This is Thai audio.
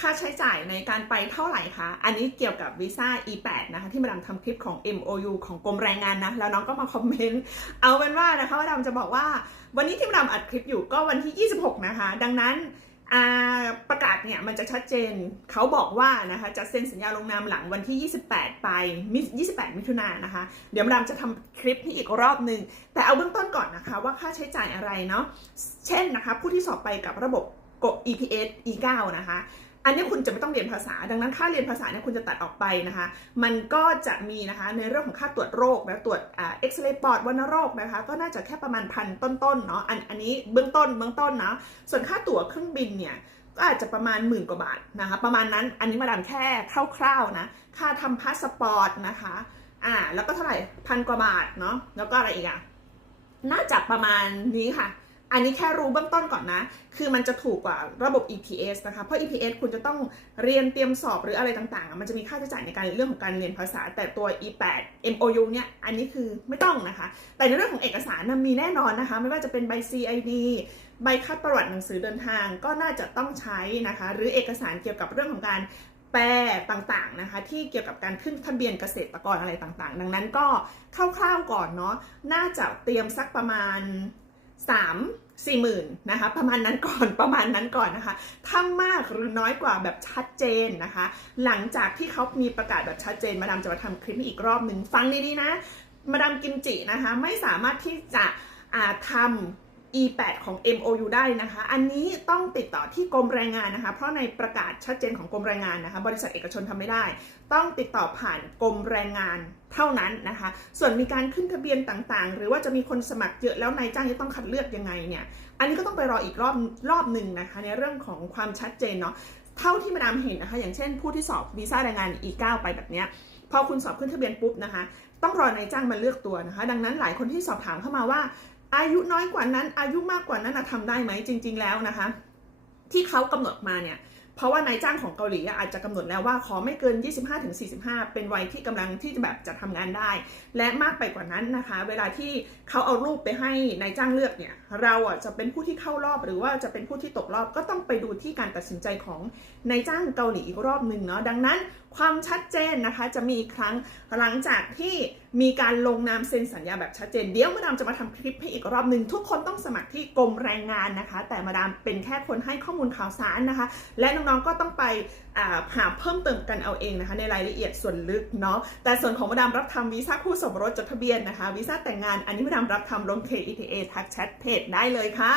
ค่าใช้จ่ายในการไปเท่าไหร่คะ อันนี้เกี่ยวกับวีซ่า E8 นะคะที่มาดามทำคลิปของ MOU ของกรมแรงงานนะ แล้วน้องก็มาคอมเมนต์ เอาเป็นว่านะคะมาดามจะบอกว่า วันนี้ที่มาดามอัดคลิปอยู่ก็วันที่ 26 นะคะ ดังนั้นประกาศเนี่ยมันจะชัดเจน เขาบอกว่านะคะจะเซ็นสัญญาลงนามหลังวันที่ 28 ไปมิ28 มิถุนายนนะคะ เดี๋ยวมาดามจะทำคลิปนี้อีกรอบหนึ่ง แต่เอาเบื้องต้นก่อนนะคะว่าค่าใช้จ่ายอะไรเนาะ เช่นนะคะผู้ที่สอบไปกับระบบก EPS E9 นะคะ อันนี้คุณจะไม่ต้องเรียนภาษา ดังนั้นค่าเรียนภาษาเนี่ยคุณจะตัดออกไปนะคะ มันก็จะมีนะคะในเรื่องของค่าตรวจโรคนะตรวจเอ็กซเรย์ปอดวัณโรคนะคะ ก็น่าจะแค่ประมาณพันต้นๆเนาะอันอันนี้เบื้องต้นเบื้องต้นเนาะส่วนค่าตั๋วเครื่องบินเนี่ยก็อาจจะประมาณหมื่นกว่าบาทนะคะ ประมาณนั้นอันนี้มาดามแค่คร่าวๆนะค่าทำพาสปอร์ตนะคะอ่าแล้วก็เท่าไหร่พันกว่าบาทเนาะแล้วก็อะไรอีกอะน่าจะประมาณนี้ค่ะ อันนี้แค่รู้เบื้องต้นก่อนนะ คือมันจะถูกกว่าระบบ EPS นะคะ เพราะ EPS คุณจะต้องเรียนเตรียมสอบหรืออะไรต่างๆ มันจะมีค่าใช้จ่ายในการเรื่องของการเรียนภาษา แต่ตัว E8 MOU เนี่ย อันนี้คือไม่ต้องนะคะ แต่ในเรื่องของเอกสารนะมีแน่นอนนะคะ ไม่ว่าจะเป็นใบ CID ใบคัดประวัติหนังสือเดินทางก็น่าจะต้องใช้นะคะ หรือเอกสารเกี่ยวกับเรื่องของการแปลต่างๆนะคะ ที่เกี่ยวกับการขึ้นทะเบียนเกษตรกรอะไรต่างๆ ดังนั้นก็คร่าวๆก่อนเนาะ น่าจะเตรียมสักประมาณ สามสี่หมื่นนะคะประมาณนั้นก่อนประมาณนั้นก่อนนะคะถ้ามากหรือน้อยกว่าแบบชัดเจนนะคะ หลังจากที่เขามีประกาศแบบชัดเจน มาดามจะมาทำคลิปนี้อีกรอบหนึ่งฟังดีๆนะ มาดามกิมจินะคะไม่สามารถที่จะทำ E8 ของ MOU ได้นะคะ อันนี้ต้องติดต่อที่กรมแรงงานนะคะ เพราะในประกาศชัดเจนของกรมแรงงานนะคะ บริษัทเอกชนทำไม่ได้ ต้องติดต่อผ่านกรมแรงงานเท่านั้นนะคะ ส่วนมีการขึ้นทะเบียนต่างๆ หรือว่าจะมีคนสมัครเยอะแล้วนายจ้างจะต้องคัดเลือกยังไงเนี่ย อันนี้ก็ต้องไปรออีกรอบรอบหนึ่งนะคะ ในเรื่องของความชัดเจนเนาะ เท่าที่มาดามเห็นนะคะ อย่างเช่น ผู้ที่สอบวีซ่าแรงงาน E9 ไปแบบเนี้ยพอคุณสอบขึ้นทะเบียนปุ๊บนะคะ ต้องรอนายจ้างมาเลือกตัวนะคะ ดังนั้นหลายคนที่สอบถามเข้ามาว่า อายุน้อยกว่านั้น อายุมากกว่านั้นนะทำได้ไหมจริง ๆ แล้วนะคะ ที่เขากำหนดมาเนี่ยเพราะว่านายจ้างของเกาหลีอาจจะกำหนดแล้วว่าขอไม่เกิน 25-45 เป็นวัยที่กำลังที่จะแบบจะทำงานได้ และมากไปกว่านั้นนะคะ เวลาที่เขาเอารูปไปให้นายจ้างเลือกเนี่ย เราอะจะเป็นผู้ที่เข้ารอบหรือว่าจะเป็นผู้ที่ตกรอบก็ต้องไปดูที่การตัดสินใจของนายจ้างเกาหลีอีกรอบหนึ่งเนาะดังนั้นความชัดเจนนะคะจะมีอีกครั้งหลังจากที่มีการลงนามเซ็นสัญญาแบบชัดเจน เดี๋ยวมาดามจะมาทำคลิปให้อีกรอบหนึ่งทุกคนต้องสมัครที่กรมแรงงานนะคะ แต่มาดามเป็นแค่คนให้ข้อมูลข่าวสารนะคะ และน้องๆก็ต้องไปหาเพิ่มเติมกันเอาเองนะคะ ในรายละเอียดส่วนลึกเนาะแต่ส่วนของมาดามรับทำวีซ่าคู่สมรสจดทะเบียนนะคะวีซ่าแต่งงานอันนี้มาดามรับทำลง KETA ทักแชทเพจได้เลยค่ะ